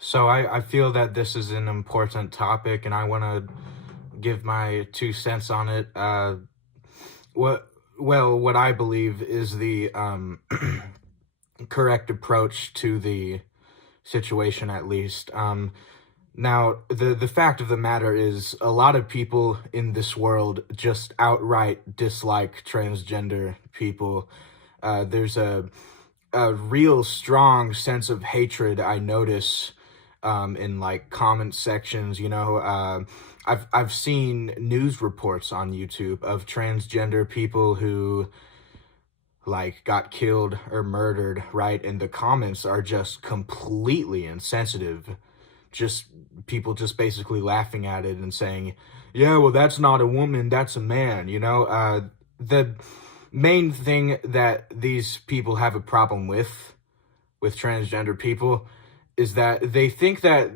So I feel that this is an important topic, and I want to give my 2 cents on it. What what I believe is the correct approach to the situation, at least. Now, the fact of the matter is, a lot of people in this world just outright dislike transgender people. There's a real strong sense of hatred I notice in like comment sections. I've seen news reports on YouTube of transgender people who like got killed or murdered, right? And the comments are just completely insensitive. Just people just basically laughing at it and saying, "Yeah, well, that's not a woman, that's a man." The main thing that these people have a problem with transgender people is that they think that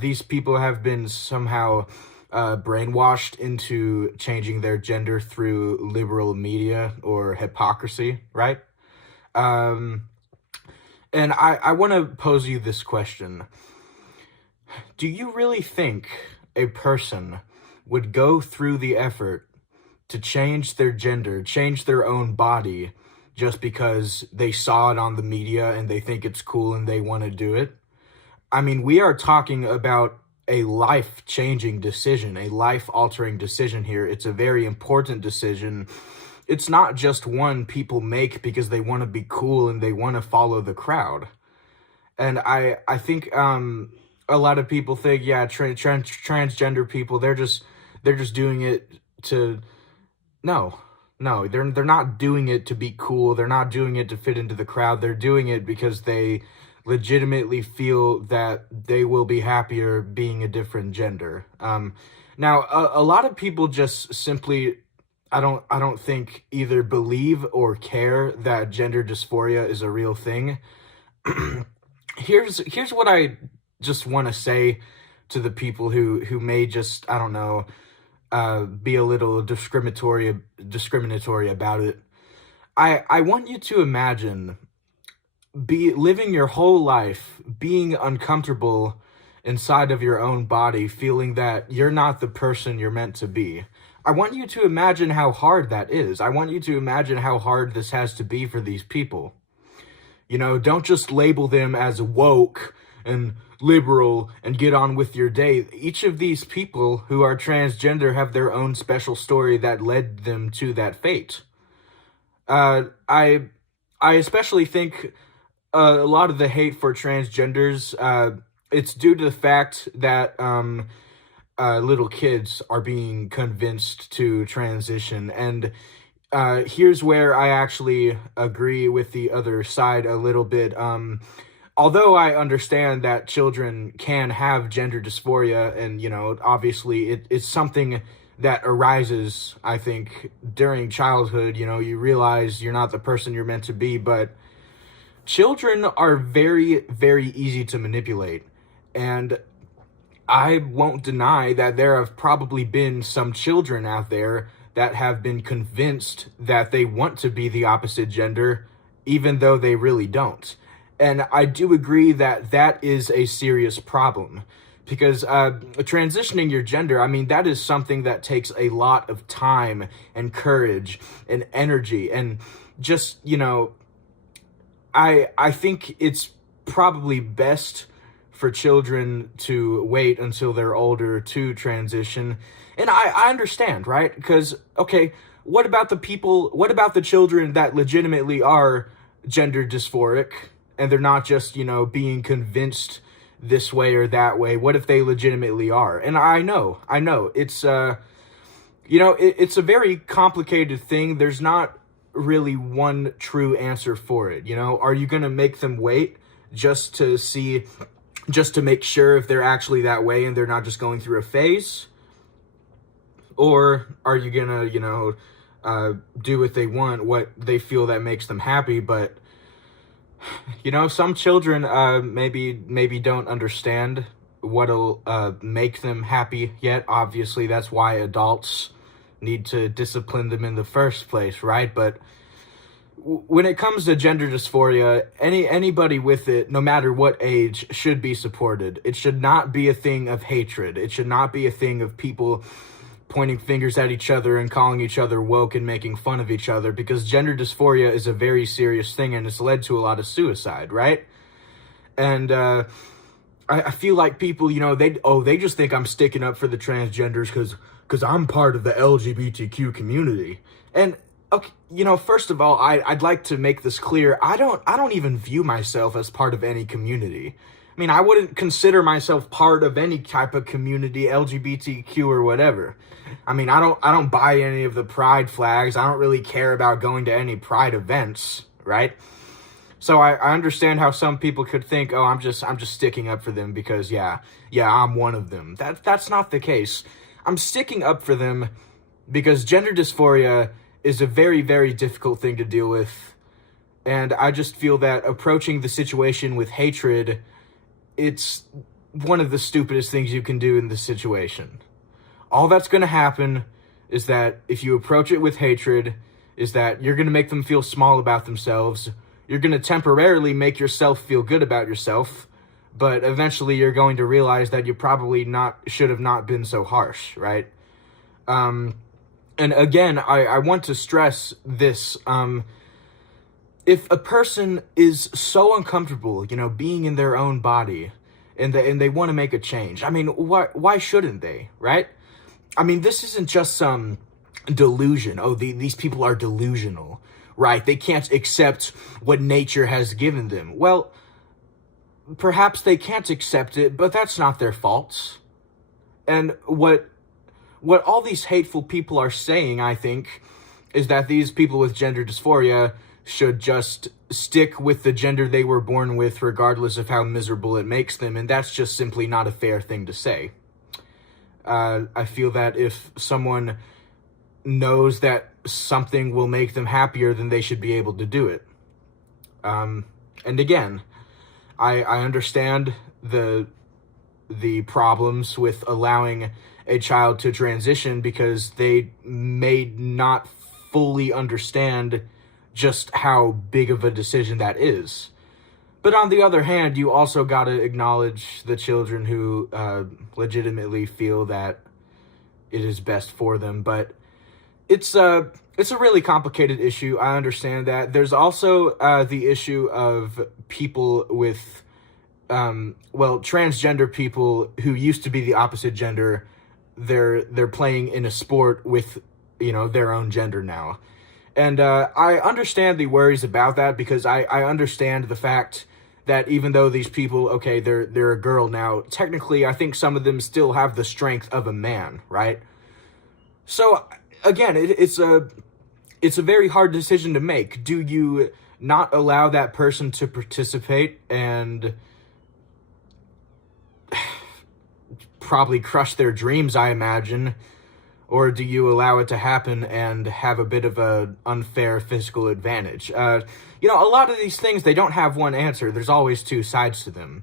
these people have been somehow brainwashed into changing their gender through liberal media or hypocrisy, right? Um, and I want to pose you this question. Do you really think a person would go through the effort to change their gender, change their own body, just because they saw it on the media and they think it's cool and they want to do it? I mean, we are talking about a life-changing decision, a life-altering decision here. It's a very important decision. It's not just one people make because they want to be cool and they want to follow the crowd. And I think a lot of people think, yeah, transgender people, they're just doing it to no. No, they're not doing it to be cool. They're not doing it to fit into the crowd. They're doing it because they legitimately feel that they will be happier being a different gender. Now, a lot of people just simply, I don't think either believe or care that gender dysphoria is a real thing. Here's what I just want to say to the people who may just, I don't know, be a little discriminatory about it. I want you to imagine be living your whole life being uncomfortable inside of your own body, feeling that you're not the person you're meant to be. I want you to imagine how hard that is. I want you to imagine how hard this has to be for these people. Don't just label them as woke and liberal and get on with your day. Each of these people who are transgender have their own special story that led them to that fate. I especially think a lot of the hate for transgenders, it's due to the fact that little kids are being convinced to transition. And here's where I actually agree with the other side a little bit. Although I understand that children can have gender dysphoria, and, obviously it's something that arises, I think, during childhood. You realize you're not the person you're meant to be, but children are very, very easy to manipulate. And I won't deny that there have probably been some children out there that have been convinced that they want to be the opposite gender, even though they really don't. And I do agree that that is a serious problem, because transitioning your gender, I mean, that is something that takes a lot of time and courage and energy. And just, I think it's probably best for children to wait until they're older to transition. And I understand, right? Because, okay, what about the children that legitimately are gender dysphoric and they're not just, being convinced this way or that way? What if they legitimately are? And I know, it's, it's a very complicated thing. There's not really one true answer for it. Are you going to make them wait just to make sure if they're actually that way and they're not just going through a phase? Or are you gonna, do what they want, what they feel that makes them happy? But, some children maybe don't understand what'll make them happy yet. Obviously, that's why adults need to discipline them in the first place, right? But when it comes to gender dysphoria, anybody with it, no matter what age, should be supported. It should not be a thing of hatred. It should not be a thing of people pointing fingers at each other and calling each other woke and making fun of each other, because gender dysphoria is a very serious thing and it's led to a lot of suicide, right? And I feel like people, they just think I'm sticking up for the transgenders because I'm part of the LGBTQ community. And okay, first of all, I'd like to make this clear. I don't even view myself as part of any community. I mean, I wouldn't consider myself part of any type of community, LGBTQ or whatever. I mean, I don't buy any of the pride flags. I don't really care about going to any pride events, right? So I understand how some people could think, oh, I'm just sticking up for them because yeah, I'm one of them. That's not the case. I'm sticking up for them because gender dysphoria is a very, very difficult thing to deal with. And I just feel that approaching the situation with hatred, it's one of the stupidest things you can do in this situation. All that's going to happen is that if you approach it with hatred, is that you're going to make them feel small about themselves. You're going to temporarily make yourself feel good about yourself, but eventually you're going to realize that you probably should have not been so harsh, right? And again, I want to stress this. If a person is so uncomfortable, being in their own body, and they want to make a change, I mean, why shouldn't they, right? I mean, this isn't just some delusion. Oh, these people are delusional, right? They can't accept what nature has given them. Well, perhaps they can't accept it, but that's not their fault. And what all these hateful people are saying, I think, is that these people with gender dysphoria should just stick with the gender they were born with, regardless of how miserable it makes them, and that's just simply not a fair thing to say. I feel that if someone knows that something will make them happier, then they should be able to do it. And again, I understand the problems with allowing a child to transition because they may not fully understand just how big of a decision that is. But on the other hand, you also got to acknowledge the children who legitimately feel that it is best for them. But it's a really complicated issue. I understand that. There's also the issue of people with, transgender people who used to be the opposite gender. They're playing in a sport with, their own gender now. And I understand the worries about that because I understand the fact that even though these people, okay, they're a girl now, technically I think some of them still have the strength of a man, right? So again, it's a very hard decision to make. Do you not allow that person to participate and probably crush their dreams, I imagine? Or do you allow it to happen and have a bit of an unfair physical advantage? A lot of these things, they don't have one answer. There's always two sides to them.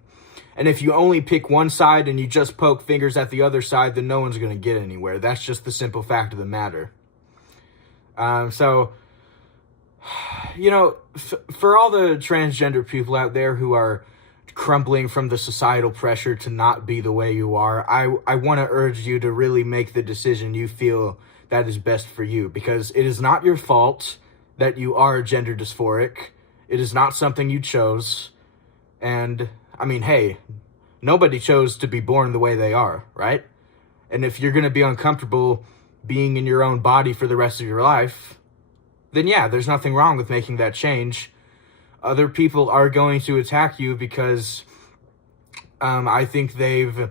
And if you only pick one side and you just poke fingers at the other side, then no one's going to get anywhere. That's just the simple fact of the matter. For all the transgender people out there who are crumbling from the societal pressure to not be the way you are, I want to urge you to really make the decision you feel that is best for you, because it is not your fault that you are gender dysphoric. It is not something you chose. And, I mean, hey, nobody chose to be born the way they are, right? And if you're going to be uncomfortable being in your own body for the rest of your life, then yeah, there's nothing wrong with making that change. Other people are going to attack you because I think they've,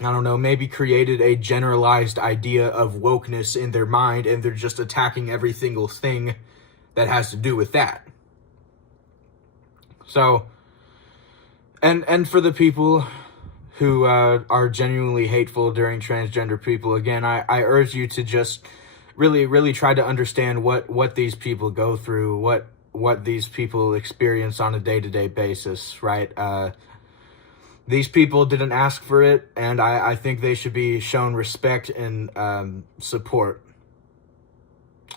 maybe created a generalized idea of wokeness in their mind, and they're just attacking every single thing that has to do with that. So, and for the people who are genuinely hateful during transgender people, again, I urge you to just really, really try to understand what these people go through, what these people experience on a day-to-day basis, right? These people didn't ask for it, and I think they should be shown respect and support.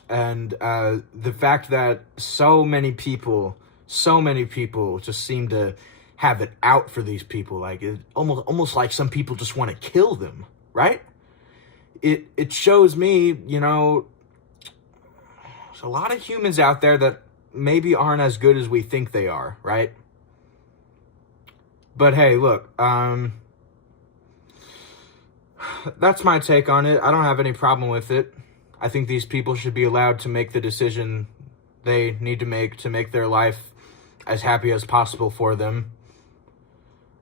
And the fact that so many people just seem to have it out for these people, like it almost like some people just want to kill them, right? It shows me, you know, there's a lot of humans out there that maybe aren't as good as we think they are, right? But hey, look, that's my take on it. I don't have any problem with it. I think these people should be allowed to make the decision they need to make their life as happy as possible for them.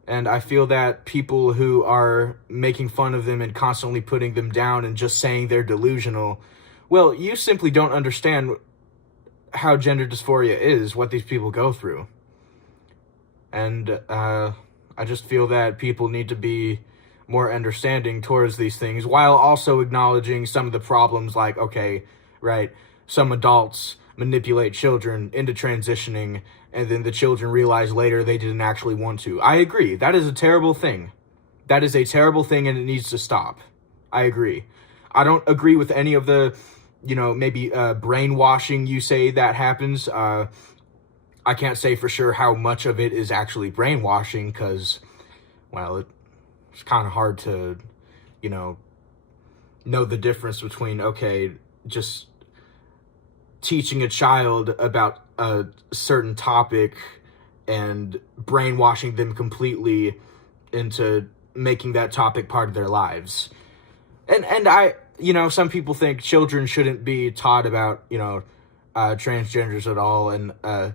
And I feel that people who are making fun of them and constantly putting them down and just saying they're delusional, well, you simply don't understand how gender dysphoria is, what these people go through. And I just feel that people need to be more understanding towards these things while also acknowledging some of the problems, like, okay, right, some adults manipulate children into transitioning and then the children realize later they didn't actually want to. I agree. That is a terrible thing. That is a terrible thing and it needs to stop. I agree. I don't agree with any of the, you know, maybe brainwashing you say that happens. I can't say for sure how much of it is actually brainwashing because, well, it's kind of hard to, you know the difference between, okay, just teaching a child about a certain topic and brainwashing them completely into making that topic part of their lives. And I, some people think children shouldn't be taught about, transgenders at all. And I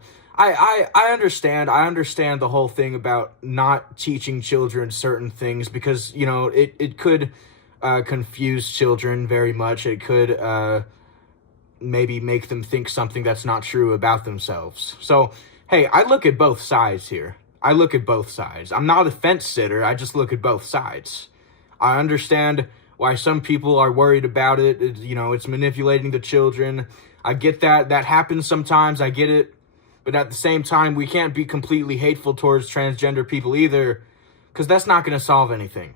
understand the whole thing about not teaching children certain things because, it could confuse children very much. It could maybe make them think something that's not true about themselves. So, hey, I look at both sides here. I'm not a fence sitter. I just look at both sides. I understand why some people are worried about it. It's manipulating the children. I get that. That happens sometimes. I get it. But at the same time, we can't be completely hateful towards transgender people either, because that's not going to solve anything.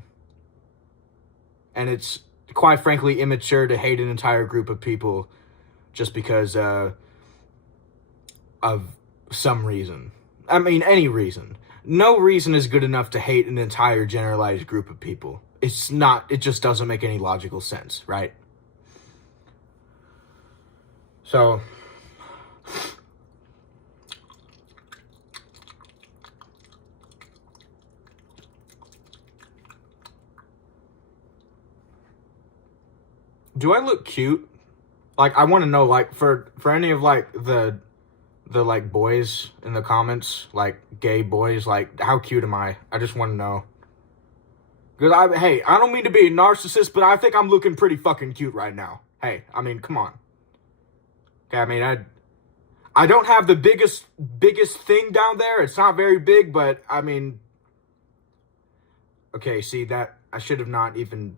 And it's, quite frankly, immature to hate an entire group of people just because of some reason. I mean, any reason. No reason is good enough to hate an entire generalized group of people. It just doesn't make any logical sense, right? So, do I look cute? Like, I want to know, like, for any of, like, the like, boys in the comments, like, gay boys, like, how cute am I? I just want to know. Because, I don't mean to be a narcissist, but I think I'm looking pretty fucking cute right now. Hey, I mean, come on. Okay, I mean, I don't have the biggest thing down there. It's not very big, but, I mean, okay, see, that, I should have not even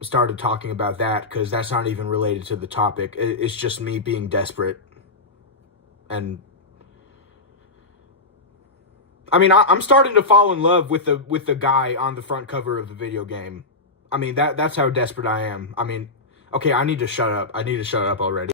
started talking about that, because that's not even related to the topic. It's just me being desperate. And I mean, I'm starting to fall in love with the guy on the front cover of the video game. I mean, that's how desperate I am. I mean, okay, I need to shut up already.